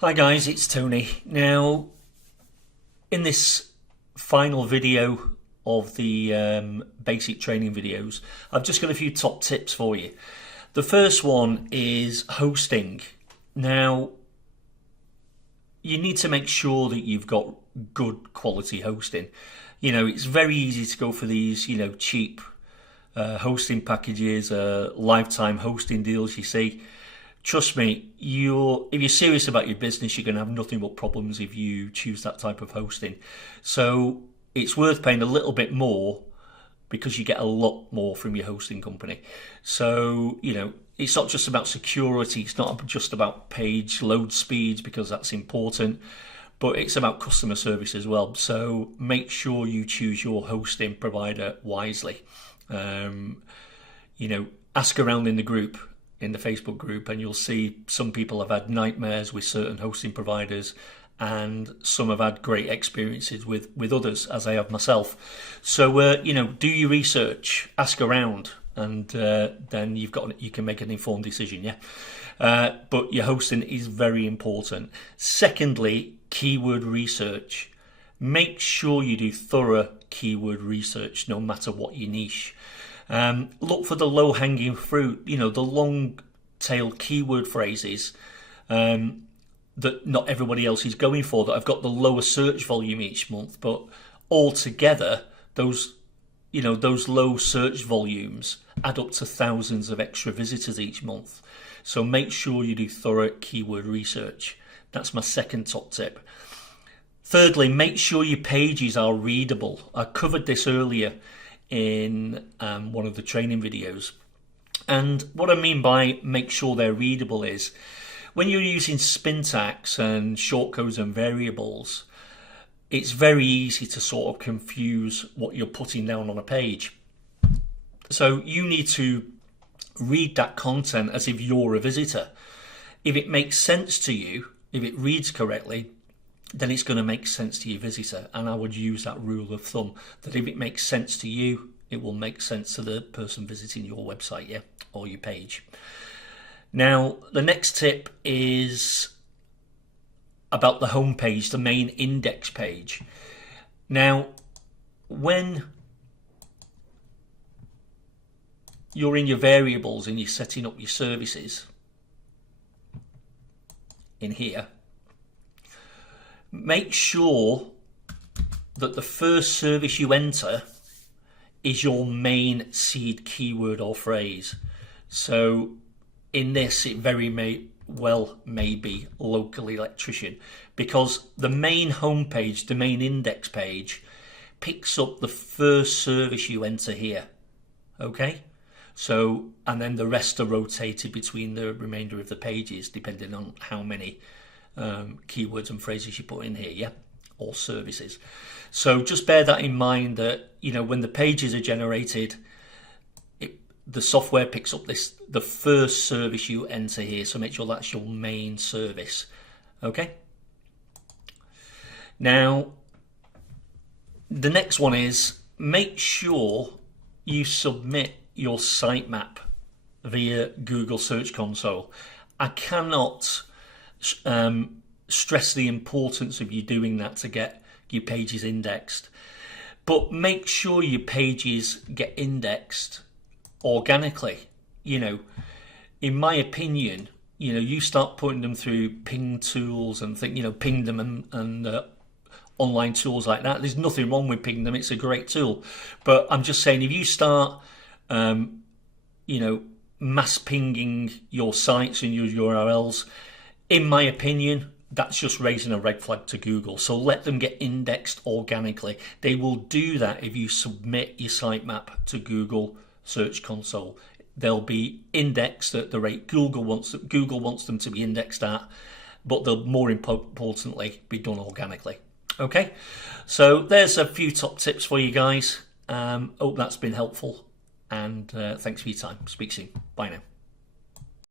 Hi guys, it's Tony. Now, in this final video of the basic training videos, I've just got a few top tips for you. The first one is hosting. Now, you need to make sure that you've got good quality hosting. You know, it's very easy to go for these, cheap hosting packages, lifetime hosting deals, you see. Trust me, if you're serious about your business, you're going to have nothing but problems if you choose that type of hosting. So it's worth paying a little bit more because you get a lot more from your hosting company. So, it's not just about security. It's not just about page load speeds, because that's important, but it's about customer service as well. So make sure you choose your hosting provider wisely. Ask around in the group, in the Facebook group, and you'll see some people have had nightmares with certain hosting providers and some have had great experiences with others, as I have myself. So do your research, ask around, and then you can make an informed decision. But your hosting is very important. Secondly, keyword research. Make sure you do thorough keyword research no matter what your niche. Look for the low-hanging fruit, the long-tail keyword phrases that not everybody else is going for, that have got the lower search volume each month, but altogether those low search volumes add up to thousands of extra visitors each month. So make sure you do thorough keyword research. That's my second top tip. Thirdly, make sure your pages are readable. I covered this earlier in one of the training videos, and what I mean by make sure they're readable is when you're using syntax and shortcodes and variables, it's very easy to sort of confuse what you're putting down on a page. So you need to read that content as if you're a visitor. If it makes sense to you, if it reads correctly, then it's going to make sense to your visitor. And I would use that rule of thumb, that if it makes sense to you, it will make sense to the person visiting your website, or your page. Now, the next tip is about the home page, the main index page. Now, when you're in your variables and you're setting up your services in here, make sure that the first service you enter is your main seed keyword or phrase. So in this, it very may be local electrician, because the main homepage, the main index page, picks up the first service you enter here. Okay? So, and then the rest are rotated between the remainder of the pages, depending on how many keywords and phrases you put in here, or services. So just bear that in mind, that when the pages are generated, the software picks up the first service you enter here. So make sure that's your main service. Okay. Now, the next one is make sure you submit your sitemap via Google Search Console. I cannot stress the importance of you doing that to get your pages indexed, but make sure your pages get indexed organically. In my opinion, you start putting them through ping tools and ping them and online tools like that. There's nothing wrong with ping them, it's a great tool, but I'm just saying, if you start mass pinging your sites and your URLs, in my opinion, that's just raising a red flag to Google. So let them get indexed organically. They will do that if you submit your sitemap to Google Search Console. They'll be indexed at the rate Google wants them to be indexed at, but they'll, more importantly, be done organically. Okay, so there's a few top tips for you guys. Hope that's been helpful, and thanks for your time. Speak soon. Bye now.